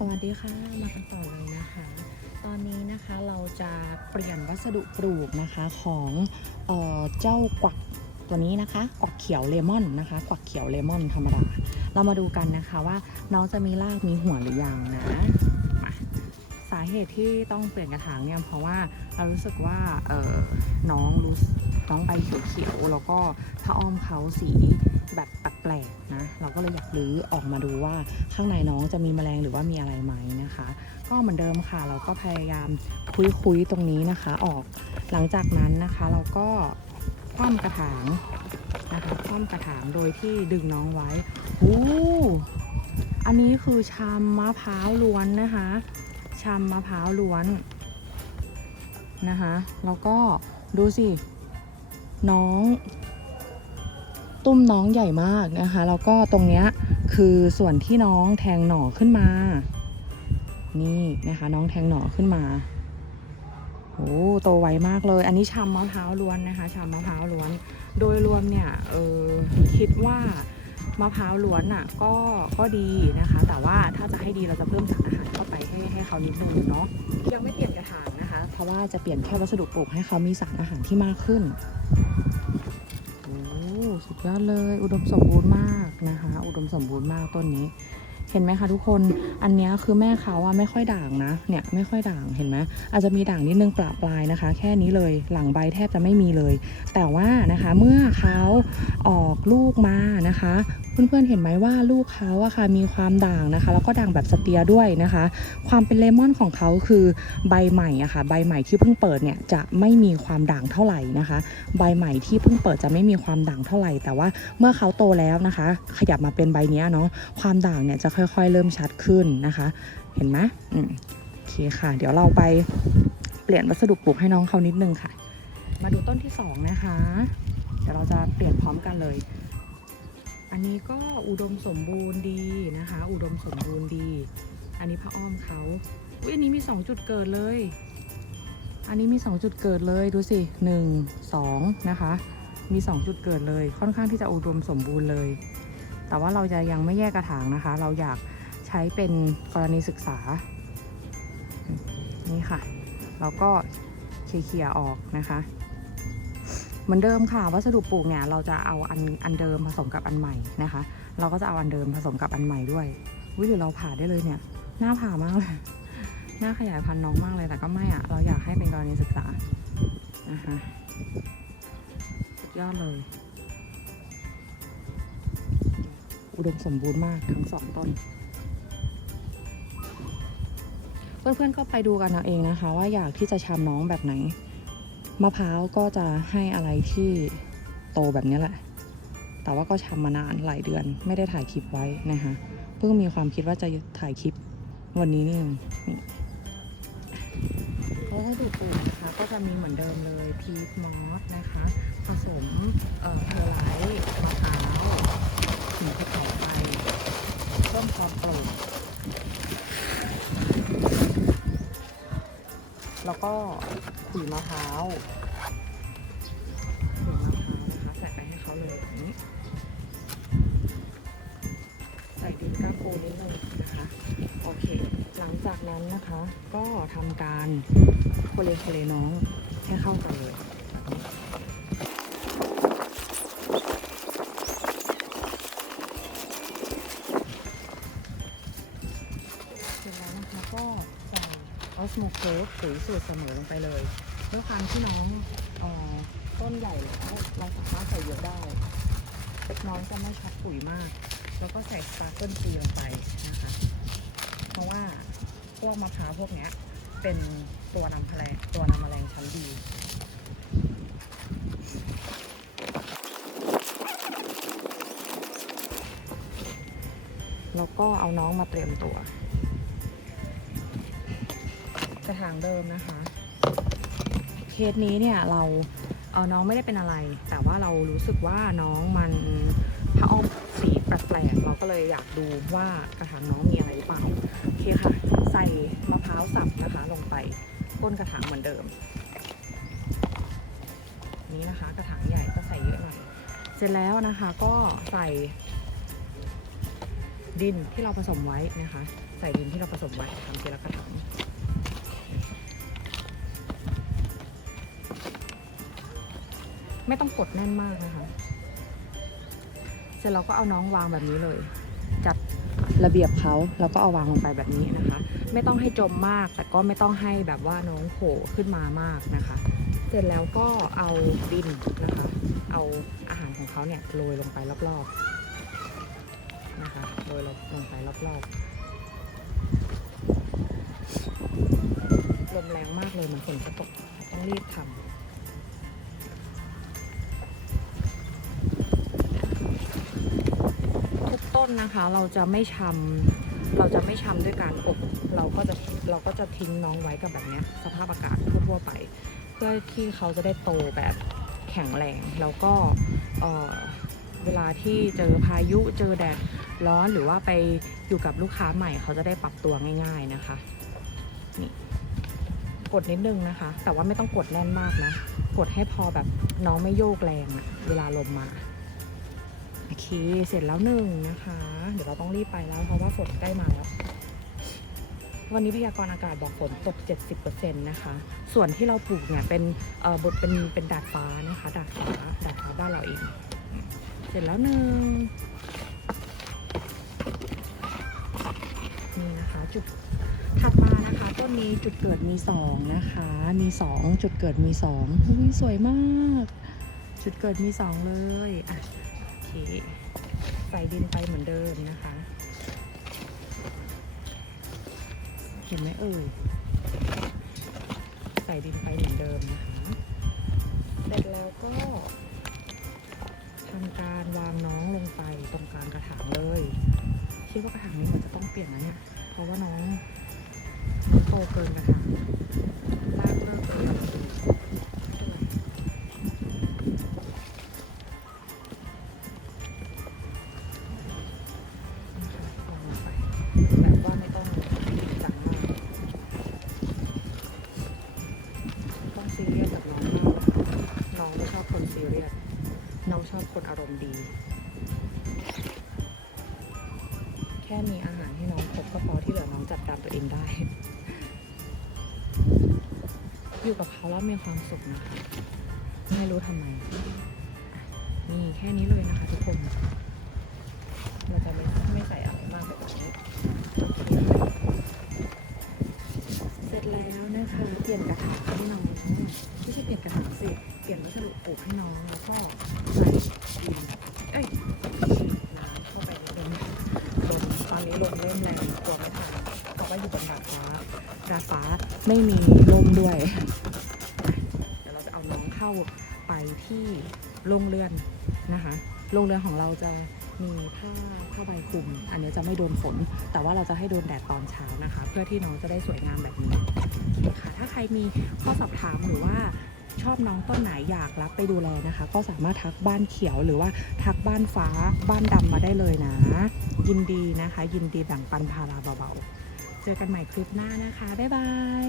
สวัสดีค่ะ มากันต่อเลยนะคะ ตอนนี้นะคะเราจะเปลี่ยนวัสดุปลูกนะคะของเออเจ้ากวักตัวนี้นะคะกวักเขียวเลมอนนะคะกวักเขียวเลมอนธรรมดา เรามาดูกันนะคะว่าน้องจะมีรากมีหัวหรือยังนะสาเหตุที่ต้องเปลี่ยนกระถางเนี่ยเพราะว่าเรารู้สึกว่าเออน้องรู้สึกน้องใบเขียวๆแล้วก็ผ้าอ้อมเขาสีแบบ ปลกๆนะเราก็เลยอยากรื้อออกมาดูว่าข้างในน้องจะมีแมลงหรือว่ามีอะไรไหมนะคะ ก็เหมือนเดิมค่ะ เราก็พยายามคุยๆตรงนี้นะคะ ออกหลังจากนั้นนะคะ เราก็คว่ำกระถางนะคะคว่ำกระถางโดยที่ดึงน้องไว้โอ้อันนี้คือชามมะพร้าวล้วนนะคะชามมะพร้าวล้วนนะคะแล้วก็ดูสิน้อง ตุ้มน้องใหญ่มากนะคะแล้วก็ตรงเนี้ยคือส่วนที่น้องแทงหน่อขึ้นมา นี่นะคะ น้องแทงหน่อขึ้นมาโอ้โตไวมากเลย อันนี้ชามมะพร้าวล้วนนะคะชามมะพร้าวล้วน โดยรวมเนี่ยเออคิดว่ามะพร้าวล้วนอะก็ก็ดีนะคะ แต่ว่าถ้าจะให้ดีเราจะเพิ่มสารอาหารเข้าไปให้ให้เขานิดนึงเนาะยังไม่เปลี่ยนกระถางนะคะ เพราะว่าจะเปลี่ยนแค่วัสดุปลูกให้เขามีสารอาหารที่มากขึ้น สุดยอดเลย อุดมสมบูรณ์มากนะคะ อุดมสมบูรณ์มากต้นนี้ เห็นไหมคะทุกคน อันนี้คือแม่เขาอะไม่ค่อยด่างนะ เนี่ยไม่ค่อยด่าง เห็นไหมอาจจะมีด่างนิดนึงปลาปลายนะคะ แค่นี้เลย หลังใบแทบจะไม่มีเลย แต่ว่านะคะเมื่อเขาออกลูกมานะคะ เพื่อนๆเห็นไหมว่าลูกเขาอะค่ะมีความด่างนะคะ แล้วก็ด่างแบบสเตียด้วยนะคะ ความเป็นเลมอนของเขาคือใบใหม่อะค่ะ ใบใหม่ที่เพิ่งเปิดเนี่ยจะไม่มีความด่างเท่าไหร่นะคะ ใบใหม่ที่เพิ่งเปิดจะไม่มีความด่างเท่าไหร่ แต่ว่าเมื่อเขาโตแล้วนะคะ ขยับมาเป็นใบเนี้ยเนาะความด่างเนี่ยจะค่อยๆ เริ่มชัดขึ้นนะคะ เห็นไหมอืมโอเคค่ะ เดี๋ยวเราไปเปลี่ยนวัสดุปลูกให้น้องเขานิดนึงค่ะ มาดูต้นที่สองนะคะ ดี๋ยวเราจะเปลี่ยนพร้อมกันเลย อันนี้ก็อุดมสมบูรณ์ดีนะคะ อุดมสมบูรณ์ดี อันนี้พระอ้อมเขาอุ้ยอันนี้มีสองจุดเกิดเลย อันนี้มี 2 จุดเกิดเลยดูสิ1 2นะคะ มี 2 จุดเกิดเลย ค่อนข้างที่จะอุดมสมบูรณ์เลย แต่ว่าเราจะยังไม่แยกกระถางนะคะ เราอยากใช้เป็นกรณีศึกษา นี่ค่ะเราก็เคลียร์ออกนะคะ เหมือนเดิมค่ะ วัสดุปลูกเนี่ยเราจะเอาอันอันเดิมผสมกับอันใหม่นะคะ เราก็จะเอาอันเดิมผสมกับอันใหม่ด้วยวิหรือเราผ่าได้เลยเนี่ยน่าผ่ามากเลยน่าขยายพันธุ์น้องมากเลยแต่ก็ไม่อะเราอยากให้เป็นกรณีศึกษานะคะสุดยอดเลยอุดมสมบูรณ์มากทั้งสองต้น เพื่อนๆก็ไปดูกันเอาเองนะคะ ว่าอยากที่จะชามน้องแบบไหน มะพร้าวก็จะให้อะไรที่โตแบบนี้แหละ แต่ว่าก็ชำมานานหลายเดือน ไม่ได้ถ่ายคลิปไว้นะคะเพิ่งมีความคิดว่าจะถ่ายคลิปวันนี้นี่เองนี่วัสดุปลูกนะคะก็จะมีเหมือนเดิมเลยพีทมอสนะคะ ผสมเอ่อเพอร์ไลท์มะพร้าวหินภูเขาไฟเพิ่มความโปร่ง แล้วก็ขุยมะพร้าวขุยมะพร้าวนะคะใส่ไปให้เขาเลยแบบนี้ ใส่ดินก้าโกนิดนึงนะคะ โอเค หลังจากนั้นนะคะ ก็ทำการโคเลโคเลน้องให้เข้ากันเลยแบบนี้ ออสโคสปุ๋ยสูตรเสมอลงไปเลยด้วยความที่น้องออต้นใหญ่แล้วเราสามารถใส่เยอะได้ น้องจะไม่ช็อตปุ๋ยมาก แล้วก็ใส่สปาร์เกิลซีลงไปนะคะ เพราะว่าพวกมะพร้าวพวกเนี้ย เป็นตัวนำแมลงตัวนำแมลงชั้นดีแล้วก็เอาน้องมาเตรียมตัว ถางเดิมนะคะ เคสนี้เนี่ยเราเออน้องไม่ได้เป็นอะไร แต่ว่าเรารู้สึกว่าน้องมันผ้าอ้อมสีแปลกๆเราก็เลยอยากดูว่ากระถางน้องมีอะไรหรือเปล่าโอเคค่ะ ใส่มะพร้าวสับนะคะ ลงไปก้นกระถางเหมือนเดิม นี้นะคะ กระถางใหญ่ก็ใส่เยอะหน่อยเสร็จแล้วนะคะก็ใส่ดินที่เราผสมไว้นะคะ ใส่ดินที่เราผสมไว้ทำทีละกระถาง ไม่ต้องกดแน่นมากนะคะ เสร็จเราก็เอาน้องวางแบบนี้เลย จัดระเบียบเขาแล้วก็เอาวางลงไปแบบนี้นะคะ ไม่ต้องให้จมมากแต่ก็ไม่ต้องให้แบบว่าน้องโผล่ขึ้นมามากนะคะ เสร็จแล้วก็เอาดินนะคะ เอาอาหารของเขาเนี่ยโรยลงไปรอบๆนะคะโรยลงไปรอบๆลมแรงมากเลยเหมันฝนจะตกต้องรีบทำ นนะคะเราจะไม่ชำเราจะไม่ชำด้วยการอบเราก็จะเราก็จะทิ้งน้องไว้กับแบบนี้สภาพอากาศทั่วๆไป เพื่อที่เขาจะได้โตแบบแข็งแรงแล้วก็เวลาที่เจอพายุเจอแดดร้อนหรือว่าไปอยู่กับลูกค้าใหม่เขาจะได้ปรับตัวง่ายๆนะคะนี่กดนิดนึงนะคะ แต่ว่าไม่ต้องกดแน่นมากนะ กดให้พอแบบน้องไม่โยกแรงเวลาลมมา โอเค เสร็จแล้วหนึ่งนะคะ เดี๋ยวเราต้องรีบไปแล้วเพราะว่าฝนใกล้มาแล้ว วันนี้พยากรณ์อากาศบอกฝนตก 70%นะคะ ส่วนที่เราปลูกเนี่ยเป็นเอ่อบทเป็นเป็นดาดฟ้านะคะ ดาดฟ้าดาดฟ้าบ้านเราเอง เสร็จแล้วหนึ่งนี่นะคะจุดถัดมานะคะต้นนี้จุดเกิดมีสองนะคะ มีสองจุดเกิดมีสองอุ๊ยสวยมาก จุดเกิดมีสองเลยอะ เค ใส่ดินไปเหมือนเดิมนะคะ เห็นไหมเอ่ยใส่ดินไปเหมือนเดิมนะคะ เสร็จแล้วก็ทำการวางน้องลงไปตรงกลางกระถางเลยคิดว่ากระถางนี้มือนจะต้องเปลี่ยนนะเนี่ย เพราะว่าน้องโตเกินกระถางลาก มณ์ดี แค่มีอาหารให้น้องครบก็พอที่เหลือน้องจัดการตัวเองได้ อยู่กับเขาแล้วมีความสุขนะคะ ไม่รู้ทำไมนี่แค่นี้เลยนะคะทุกคน เราจะไม่ อยู่บนดาดฟ้าดาดฟ้าไม่มีลมด้วยเดี๋ยวเราจะเอาน้องเข้าไปที่โรงเรือนนะคะโรงเรือนของเราจะมีผ้าผ้าใบคลุม อันนี้จะไม่โดนฝน แต่ว่าเราจะให้โดนแดดตอนเช้านะคะ เพื่อที่น้องจะได้สวยงามแบบนี้ค่ะถ้าใครมีข้อสอบถามหรือว่าชอบน้องต้นไหนอยากรับไปดูแลนะคะ ก็สามารถทักบ้านเขียวหรือว่าทักบ้านฟ้าบ้านดำมาได้เลยนะ ยินดีนะคะ ยินดีแบ่งปันภาราเบาๆ เจอกันใหม่คลิปหน้านะคะ บ๊ายบาย